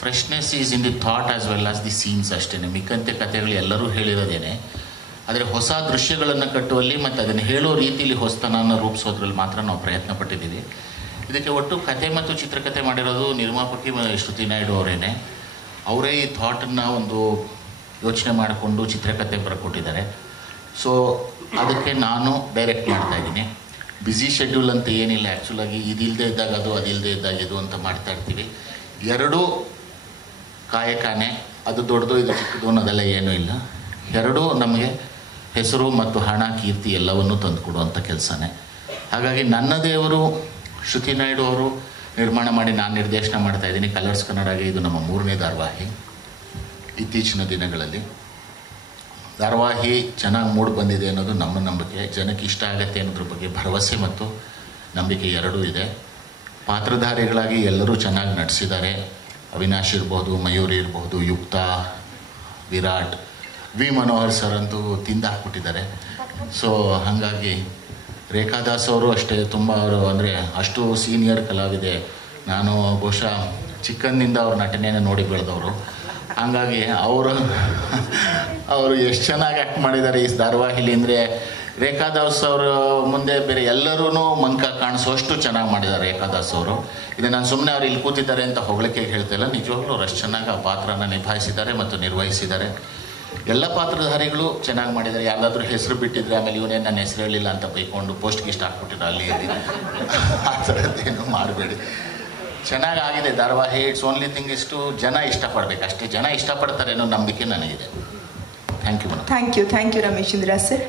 Freshness is in the thought as well as the scenes ಅಷ್ಟೇ. ಮಿಕ್ಕಂತೆ ಕಥೆಗಳು ಎಲ್ಲರೂ ಹೇಳಿರೋದೇನೆ, ಆದರೆ ಹೊಸ ದೃಶ್ಯಗಳನ್ನು ಕಟ್ಟುವಲ್ಲಿ ಮತ್ತು ಅದನ್ನು ಹೇಳೋ ರೀತಿಯಲ್ಲಿ ಹೊಸತನವನ್ನು ರೂಪಿಸೋದ್ರಲ್ಲಿ ಮಾತ್ರ ನಾವು ಪ್ರಯತ್ನ ಪಟ್ಟಿದ್ದೀವಿ. ಇದಕ್ಕೆ ಒಟ್ಟು ಕತೆ ಮತ್ತು ಚಿತ್ರಕಥೆ ಮಾಡಿರೋದು ನಿರ್ಮಾಪಕಿ ಶ್ರುತಿ ನಾಯ್ಡು ಅವರೇನೆ. ಅವರೇ ಈ ಥಾಟನ್ನು ಒಂದು ಯೋಚನೆ ಮಾಡಿಕೊಂಡು ಚಿತ್ರಕಥೆ ಬರ್ಕೊಟ್ಟಿದ್ದಾರೆ. ಸೊ ಅದಕ್ಕೆ ನಾನು ಡೈರೆಕ್ಟ್ ಮಾಡ್ತಾಯಿದ್ದೀನಿ. ಬ್ಯುಸಿ ಶೆಡ್ಯೂಲ್ ಅಂತ ಏನಿಲ್ಲ, ಆ್ಯಕ್ಚುಲಾಗಿ ಇದಿಲ್ಲದೆ ಇದ್ದಾಗ ಅದು, ಅದಿಲ್ಲದೆ ಇದ್ದಾಗ ಇದು ಅಂತ ಮಾಡ್ತಾ ಇರ್ತೀವಿ. ಎರಡೂ ಕಾಯಕನೇ, ಅದು ದೊಡ್ಡದು ಇದು ಚಿಕ್ಕದು ಅನ್ನೋದೆಲ್ಲ ಏನೂ ಇಲ್ಲ. ಎರಡೂ ನಮಗೆ ಹೆಸರು ಮತ್ತು ಹಣ, ಕೀರ್ತಿ ಎಲ್ಲವನ್ನೂ ತಂದುಕೊಡುವಂಥ ಕೆಲಸನೇ. ಹಾಗಾಗಿ ನನ್ನ ದೇವರು ಶ್ರುತಿ ನಾಯ್ಡು ಅವರು ನಿರ್ಮಾಣ ಮಾಡಿ ನಾನು ನಿರ್ದೇಶನ ಮಾಡ್ತಾಯಿದ್ದೀನಿ. ಕಲರ್ಸ್ ಕನ್ನಡಗೆ ಇದು ನಮ್ಮ 3ನೇ ಧಾರಾವಾಹಿ. ಇತ್ತೀಚಿನ ದಿನಗಳಲ್ಲಿ ಧಾರಾವಾಹಿ ಚೆನ್ನಾಗಿ ಮೂಡಿ ಬಂದಿದೆ ಅನ್ನೋದು ನಮ್ಮ ನಂಬಿಕೆ. ಜನಕ್ಕೆ ಇಷ್ಟ ಆಗುತ್ತೆ ಅನ್ನೋದ್ರ ಬಗ್ಗೆ ಭರವಸೆ ಮತ್ತು ನಂಬಿಕೆ ಎರಡೂ ಇದೆ. ಪಾತ್ರಧಾರಿಗಳಾಗಿ ಎಲ್ಲರೂ ಚೆನ್ನಾಗಿ ನಟಿಸಿದ್ದಾರೆ. ಅವಿನಾಶ್ ಇರ್ಬೋದು, ಮಯೂರಿ ಇರ್ಬೋದು, ಯುಕ್ತ, ವಿರಾಟ್, ವಿ ಮನೋಹರ್ ಸರ್ ಅಂತೂ ತಿಂದಾಕ್ಬಿಟ್ಟಿದ್ದಾರೆ. ಸೊ ಹಾಗಾಗಿ ರೇಖಾದಾಸ್ ಅವರು ಅಷ್ಟೇ, ತುಂಬ ಅವರು ಅಂದರೆ ಅಷ್ಟು ಸೀನಿಯರ್ ಕಲಾವಿದೆ. ನಾನು ಬಹುಶಃ ಚಿಕ್ಕಂದಿನಿಂದ ಅವ್ರ ನಟನೆಯನ್ನು ನೋಡಿ ಬೆಳೆದವರು. ಹಾಗಾಗಿ ಅವರು ಎಷ್ಟು ಚೆನ್ನಾಗಿ ಆ್ಯಕ್ಟ್ ಮಾಡಿದ್ದಾರೆ ಈ ಧಾರಾವಾಹಿಲಿ ಅಂದರೆ, ರೇಖಾದಾಸ್ ಅವರು ಮುಂದೆ ಬೇರೆ ಎಲ್ಲರೂ ಮಂಕ ಕಾಣಿಸೋಷ್ಟು ಚೆನ್ನಾಗಿ ಮಾಡಿದ್ದಾರೆ ರೇಖಾದಾಸ್ ಅವರು. ಇದು ನಾನು ಸುಮ್ಮನೆ ಅವ್ರು ಇಲ್ಲಿ ಕೂತಿದ್ದಾರೆ ಅಂತ ಹೊಗಳಿಕೆ ಹೇಳ್ತಾಯಿಲ್ಲ, ನಿಜವಾಗ್ಲೂ ಅವ್ರು ಅಷ್ಟು ಚೆನ್ನಾಗಿ ಆ ಪಾತ್ರನ ನಿಭಾಯಿಸಿದ್ದಾರೆ ಮತ್ತು ನಿರ್ವಹಿಸಿದ್ದಾರೆ. ಎಲ್ಲ ಪಾತ್ರಧಾರಿಗಳು ಚೆನ್ನಾಗಿ ಮಾಡಿದ್ದಾರೆ. ಯಾರಾದರೂ ಹೆಸರು ಬಿಟ್ಟಿದ್ರೆ ಆಮೇಲೆ ಇವನೇ ನನ್ನ ಹೆಸರು ಹೇಳಿಲ್ಲ ಅಂತ ಬೈಕೊಂಡು ಪೋಸ್ಟ್ಗೆ ಇಷ್ಟ ಹಾಕ್ಬಿಟ್ಟಿರೋ ಅಲ್ಲಿ ಆ ಥರದ್ದೇನು ಮಾಡಬೇಡಿ. ಚೆನ್ನಾಗಾಗಿದೆ ಧಾರಾವಾಹಿ. ಇಟ್ಸ್ ಓನ್ಲಿ ಥಿಂಗ್ ಇಷ್ಟು ಜನ ಇಷ್ಟಪಡಬೇಕು ಅಷ್ಟೇ. ಜನ ಇಷ್ಟಪಡ್ತಾರೆ ಅನ್ನೋ ನಂಬಿಕೆ ನನಗಿದೆ. Thank you. Thank you Ramesh Indra sir.